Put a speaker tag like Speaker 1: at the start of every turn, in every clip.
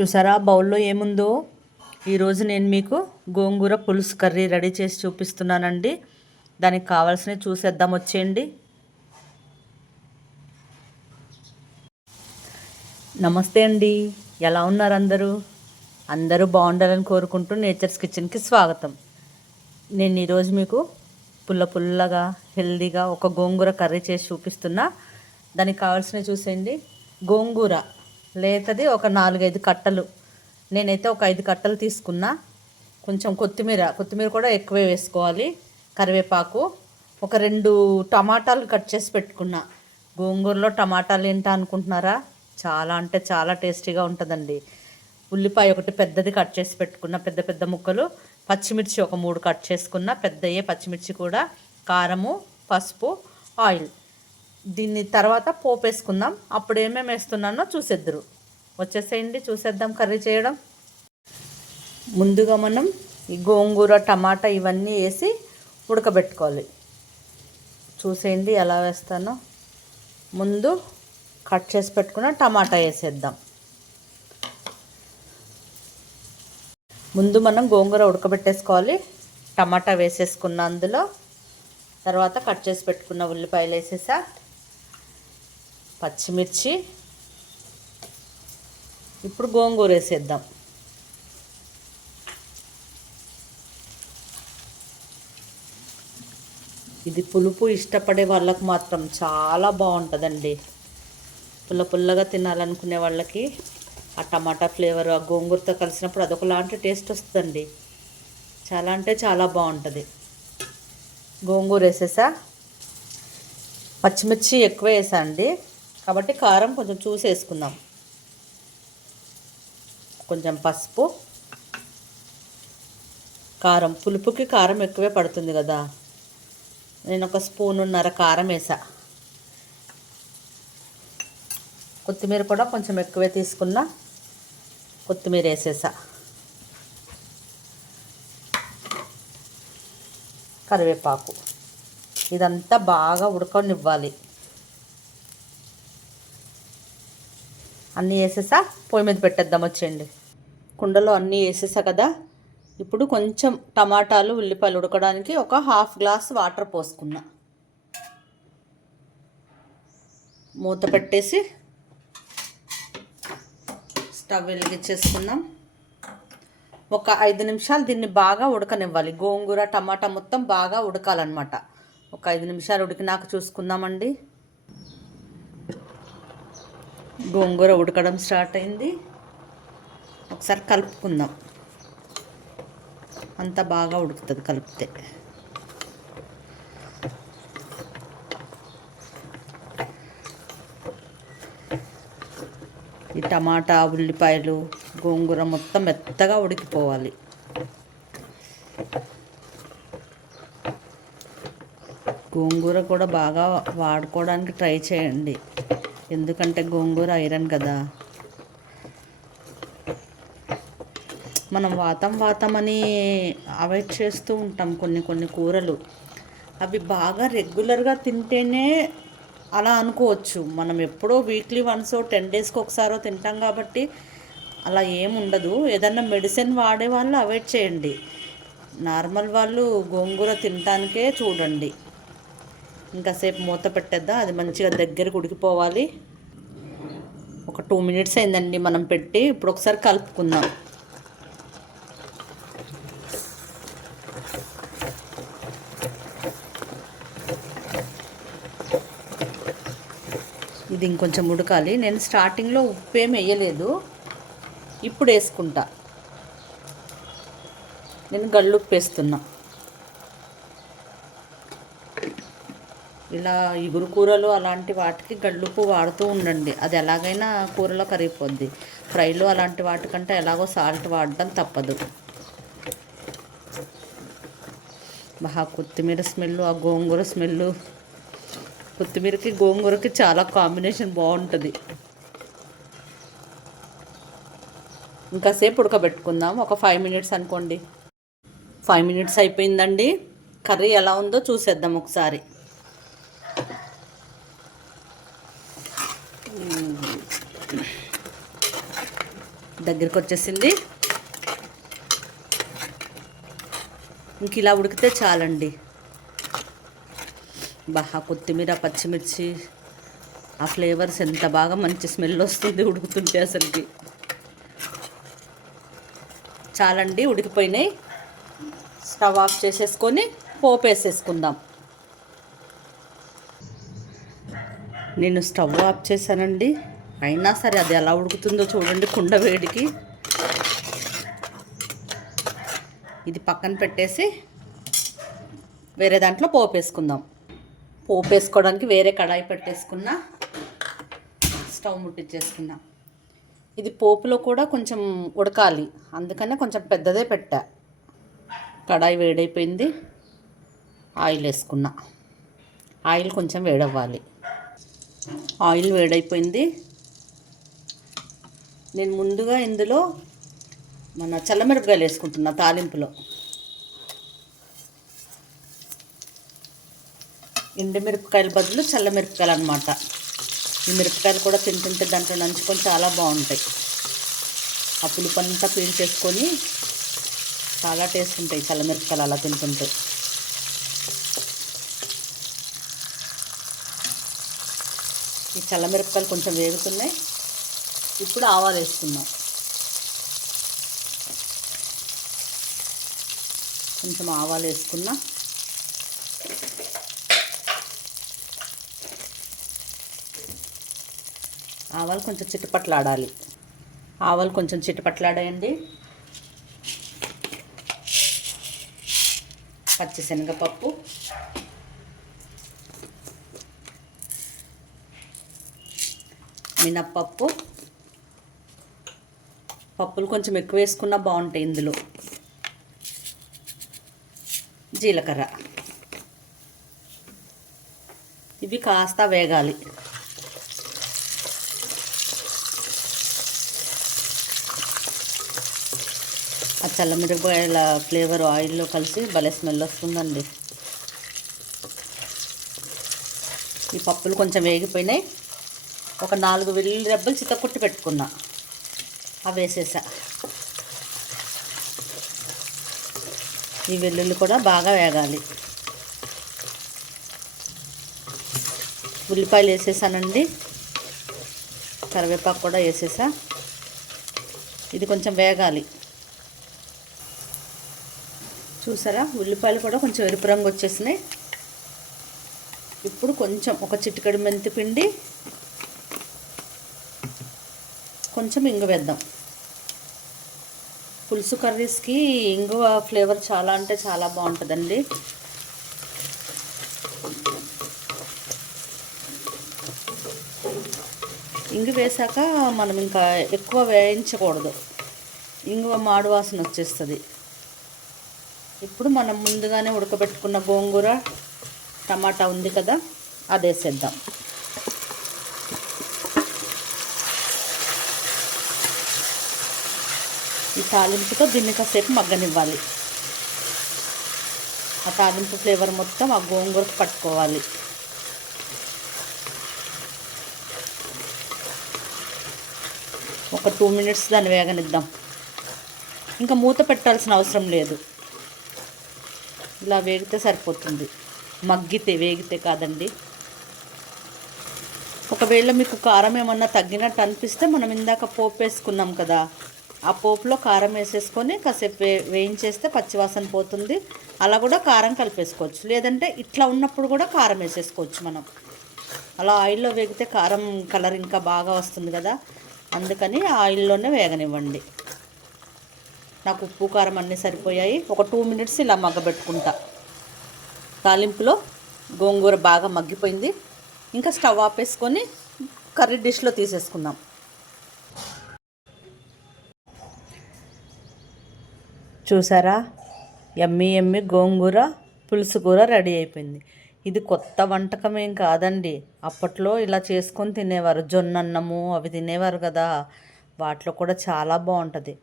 Speaker 1: చూసారా? బౌల్లో ఏముందో? ఈరోజు నేను మీకు గోంగూర పులుసు కర్రీ రెడీ చేసి చూపిస్తున్నానండి. దానికి కావాల్సినవి చూసేద్దాం వచ్చేయండి. నమస్తే అండి. ఎలా ఉన్నారు అందరూ? అందరూ బాగుండాలని కోరుకుంటూ నేచర్స్ కిచెన్కి స్వాగతం. నేను ఈరోజు మీకు పుల్ల పుల్లగా హెల్దీగా ఒక గోంగూర కర్రీ చేసి చూపిస్తున్నా. దానికి కావాల్సినవి చూసేయండి. గోంగూర. లేతది ఒక నాలుగైదు కట్టలు. నేనైతే ఒక ఐదు కట్టలు తీసుకున్నా. కొంచెం కొత్తిమీర కొత్తిమీర కూడా ఎక్కువే వేసుకోవాలి. కరివేపాకు ఒక రెండు టమాటాలు కట్ చేసి పెట్టుకున్నా. గోంగూరలో టమాటాలు ఏంటా అనుకుంటున్నారా? చాలా అంటే చాలా టేస్టీగా ఉంటుందండి. ఉల్లిపాయ ఒకటి పెద్దది కట్ చేసి పెట్టుకున్న పెద్ద పెద్ద ముక్కలు. పచ్చిమిర్చి ఒక మూడు కట్ చేసుకున్న పెద్దయ్యే పచ్చిమిర్చి కూడా కారము పసుపు ఆయిల్. దీన్ని తర్వాత పోపు వేసుకుందాం అప్పుడు ఏమేమి వేస్తున్నానో చూసేద్దరు. వచ్చేసేయండి చూసేద్దాం కర్రీ చేయడం. ముందుగా మనం ఈ గోంగూర టమాటా ఇవన్నీ వేసి ఉడకబెట్టుకోవాలి. చూసేయండి ఎలా వేస్తానో. ముందు కట్ చేసి పెట్టుకున్న టమాటా వేసేద్దాం. ముందు మనం గోంగూర ఉడకబెట్టేసుకోవాలి. టమాటా వేసేసుకున్న అందులో. తర్వాత కట్ చేసి పెట్టుకున్న ఉల్లిపాయలు వేసేసా. పచ్చిమిర్చి. ఇప్పుడు గోంగూర వేసేద్దాం. ఇది పులుపు ఇష్టపడే వాళ్ళకు మాత్రం చాలా బాగుంటుందండి. పుల్ల పుల్లగా తినాలనుకునే వాళ్ళకి ఆ టమాటా ఫ్లేవర్ ఆ గోంగూరతో కలిసినప్పుడు అదొకలాంటి టేస్ట్ వస్తుందండి. చాలా అంటే చాలా బాగుంటుంది. గోంగూర వేసేసా? పచ్చిమిర్చి ఎక్కువ వేసా అండి. కాబట్టి కారం కొంచెం చూసేసుకుందాం. కొంచెం పసుపు. కారం పులుపుకి కారం ఎక్కువే పడుతుంది కదా. నేను ఒక స్పూనున్నర కారం వేసా. కొత్తిమీర కూడా కొంచెం ఎక్కువే తీసుకున్నా. కొత్తిమీర వేసేసా. కరివేపాకు. ఇదంతా బాగా ఉడకనివ్వాలి. అన్నీ వేసేసా? పొయ్యి మీద పెట్టేద్దాం వచ్చేయండి. కుండలో అన్నీ వేసేసా కదా? ఇప్పుడు కొంచెం టమాటాలు ఉల్లిపాయలు ఉడకడానికి ఒక హాఫ్ గ్లాస్ వాటర్ పోసుకున్నా. మూత పెట్టేసి స్టవ్ వెలిగించేసుకుందాం. ఒక ఐదు నిమిషాలు దీన్ని బాగా ఉడకనివ్వాలి. గోంగూర టమాటా మొత్తం బాగా ఉడకాలన్నమాట. ఒక ఐదు నిమిషాలు ఉడికినాక చూసుకుందామండి. గోంగూర ఉడకడం స్టార్ట్ అయింది. ఒకసారి కలుపుకుందాం. అంత బాగా ఉడుకుతుంది కలిపితే. ఈ టమాటా ఉల్లిపాయలు గోంగూర మొత్తం మెత్తగా ఉడికిపోవాలి. గోంగూర కూడా బాగా వాడుకోవడానికి ట్రై చేయండి. ఎందుకంటే గోంగూర ఐరన్ కదా. మనం వాతం వాతం అని అవాయిడ్ చేస్తూ ఉంటాం కొన్ని కొన్ని కూరలు. అవి బాగా రెగ్యులర్గా తింటేనే అలా అనుకోవచ్చు. మనం ఎప్పుడో వీక్లీ వన్స్ టెన్ డేస్కి ఒకసారో తింటాం కాబట్టి అలా ఏం ఉండదు. ఏదన్నా మెడిసిన్ వాడే వాళ్ళు అవాయిడ్ చేయండి. నార్మల్ వాళ్ళు గోంగూర తినటానికే చూడండి. ఇంకాసేపు మూత పెట్టేద్దాం అది మంచిగా దగ్గరకు ఉడికిపోవాలి. ఒక టూ మినిట్స్ అయిందండి మనం పెట్టి ఇప్పుడు ఒకసారి కలుపుకుందాం. ఇది ఇంకొంచెం ఉడకాలి. నేను స్టార్టింగ్లో ఉప్పు ఏమి వేయలేదు ఇప్పుడు వేసుకుంటా. నేను గల్లుప్పు వేస్తున్నా. ఇలా ఇగురు కూరలు అలాంటి వాటికి గల్లుప్పు వాడుతూ ఉండండి. అది ఎలాగైనా కూరలో కరిగిపోద్ది. ఫ్రైలు అలాంటి వాటికంటే ఎలాగో సాల్ట్ వాడడం తప్పదు. బాగా కొత్తిమీర స్మెల్ ఆ గోంగూర స్మెల్. కొత్తిమీరకి గోంగూరకి చాలా కాంబినేషన్ బాగుంటుంది. ఇంకా సేపు ఉడకబెట్టుకుందాం. ఒక ఫైవ్ మినిట్స్ అనుకోండి. ఫైవ్ మినిట్స్ అయిపోయిందండి. కర్రీ ఎలా ఉందో చూసేద్దాం ఒకసారి. దగ్గరికి వచ్చేసింది ఇంక ఇలా ఉడికితే చాలండి. బాగా కొత్తిమీర పచ్చిమిర్చి ఆ ఫ్లేవర్స్ ఎంత బాగా మంచి స్మెల్ వస్తుంది ఉడుకుతుంటే అసలుకి. చాలండి ఉడికిపోయినాయి. స్టవ్ ఆఫ్ చేసేసుకొని పోపు వేసేసుకుందాం. నేను స్టవ్ ఆఫ్ చేశానండి. అయినా సరే అది ఎలా ఉడుకుతుందో చూడండి కుండ వేడికి. ఇది పక్కన పెట్టేసి వేరే దాంట్లో పోపు వేసుకుందాం. పోపు వేసుకోవడానికి వేరే కడాయి పెట్టేసుకున్నా స్టవ్ ముట్టించేసుకున్నా ఇది పోపులో కూడా కొంచెం ఉడకాలి అందుకనే కొంచెం పెద్దదే పెట్టా. కడాయి వేడైపోయింది ఆయిల్ వేసుకున్నా. ఆయిల్ కొంచెం వేడవ్వాలి. ఆయిల్ వేడైపోయింది. నేను ముందుగా ఇందులో మన చల్లమిరపకాయలు వేసుకుంటున్నా తాలింపులో. ఎండు మిరపకాయల బదులు చల్ల మిరపకాయలు అనమాట ఈ మిరపకాయలు కూడా తింటుంటే దాంట్లో నంచుకొని చాలా బాగుంటాయి. ఆ పులుపంతా పీల్ చేసుకొని చాలా టేస్ట్ ఉంటాయి చల్ల మిరపకాయలు అలా తింటుంటే. ఈ చల్ల మిరపకాయలు కొంచెం వేగుతున్నాయి. ఇప్పుడు ఆవాలు వేసుకుందాం. కొంచెం ఆవాలు వేసుకున్నా. ఆవాలు కొంచెం చిటపట్లాడాలి. ఆవాలు కొంచెం చిట్టుపట్లాడాయండి పచ్చిశనగపప్పు మినప్పప్పు. పప్పులు కొంచెం ఎక్కువ వేసుకున్నా బాగుంటాయి ఇందులో. జీలకర్ర. ఇవి కాస్త వేగాలి. ఆ చల్లమిరపకాయల ఫ్లేవర్ ఆయిల్లో కలిసి భలే స్మెల్ వస్తుందండి. ఈ పప్పులు కొంచెం వేగిపోయినాయి. ఒక నాలుగు వెల్లుల్లి రెబ్బలు చిత్తకుట్టి పెట్టుకున్నా. అవి వేసేసా. ఈ వెల్లుల్లి కూడా బాగా వేగాలి. ఉల్లిపాయలు వేసేసానండి. కరివేపాకు కూడా వేసేసా. ఇది కొంచెం వేగాలి. చూసారా? ఉల్లిపాయలు కూడా కొంచెం ఎరుపు రంగు వచ్చేసినాయి. ఇప్పుడు కొంచెం ఒక చిటికెడు మెంతి పిండి కొంచెం ఇంగు వేద్దాం. పులుసు కర్రీస్కి ఇంగువ ఫ్లేవర్ చాలా అంటే చాలా బాగుంటుందండి. ఇంగు వేసాక మనం ఇంకా ఎక్కువ వేయించకూడదు. ఇంగువ మాడు వాసన వచ్చేస్తుంది. ఇప్పుడు మనం ముందుగానే ఉడకబెట్టుకున్న గోంగూర టమాటా ఉంది కదా అదేసేద్దాం. ఈ తాలింపుతో దీన్ని కాసేపు మగ్గనివ్వాలి. ఆ తాలింపు ఫ్లేవర్ మొత్తం ఆ గోంగూరకు పట్టుకోవాలి. ఒక టూ మినిట్స్ దాన్ని వేగనిద్దాం. ఇంకా మూత పెట్టాల్సిన అవసరం లేదు. ఇలా వేగితే సరిపోతుంది. మగ్గితే వేగితే కాదండి. ఒకవేళ మీకు కారం ఏమన్నా తగ్గినట్టు అనిపిస్తే మనం ఇందాక పోపు వేసుకున్నాం కదా ఆ పోపులో కారం వేసేసుకొని కాసేపు వే వేయించేస్తే పచ్చివాసన పోతుంది. అలా కూడా కారం కలిపేసుకోవచ్చు. లేదంటే ఇట్లా ఉన్నప్పుడు కూడా కారం వేసేసుకోవచ్చు మనం. అలా ఆయిల్లో వేగితే కారం కలర్ ఇంకా బాగా వస్తుంది కదా. అందుకని ఆయిల్లోనే వేగనివ్వండి. నాకు ఉప్పు కారం అన్నీ సరిపోయాయి. ఒక టూ మినిట్స్ ఇలా మగ్గబెట్టుకుంటా. తాలింపులో గోంగూర బాగా మగ్గిపోయింది. ఇంకా స్టవ్ ఆపేసుకొని కర్రీ డిష్లో తీసేసుకుందాం. చూసారా? ఎమ్మి ఎమ్మి గోంగూర పులుసు కూర రెడీ అయిపోయింది. ఇది కొత్త వంటకం ఏం కాదండి. అప్పట్లో ఇలా చేసుకొని తినేవారు. జొన్న అన్నము అవి తినేవారు కదా. వాటిలో కూడా చాలా బాగుంటుంది.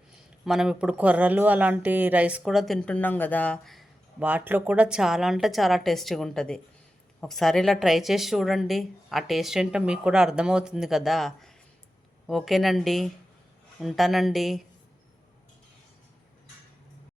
Speaker 1: మనం ఇప్పుడు కొర్రలు అలాంటి రైస్ కూడా తింటున్నాం కదా. వాటిలో కూడా చాలా అంటే చాలా టేస్టీగా ఉంటుంది. ఒకసారి ఇలా ట్రై చేసి చూడండి. ఆ టేస్ట్ ఏంటో మీకు కూడా అర్థమవుతుంది కదా. ఓకేనండి. ఉంటానండి.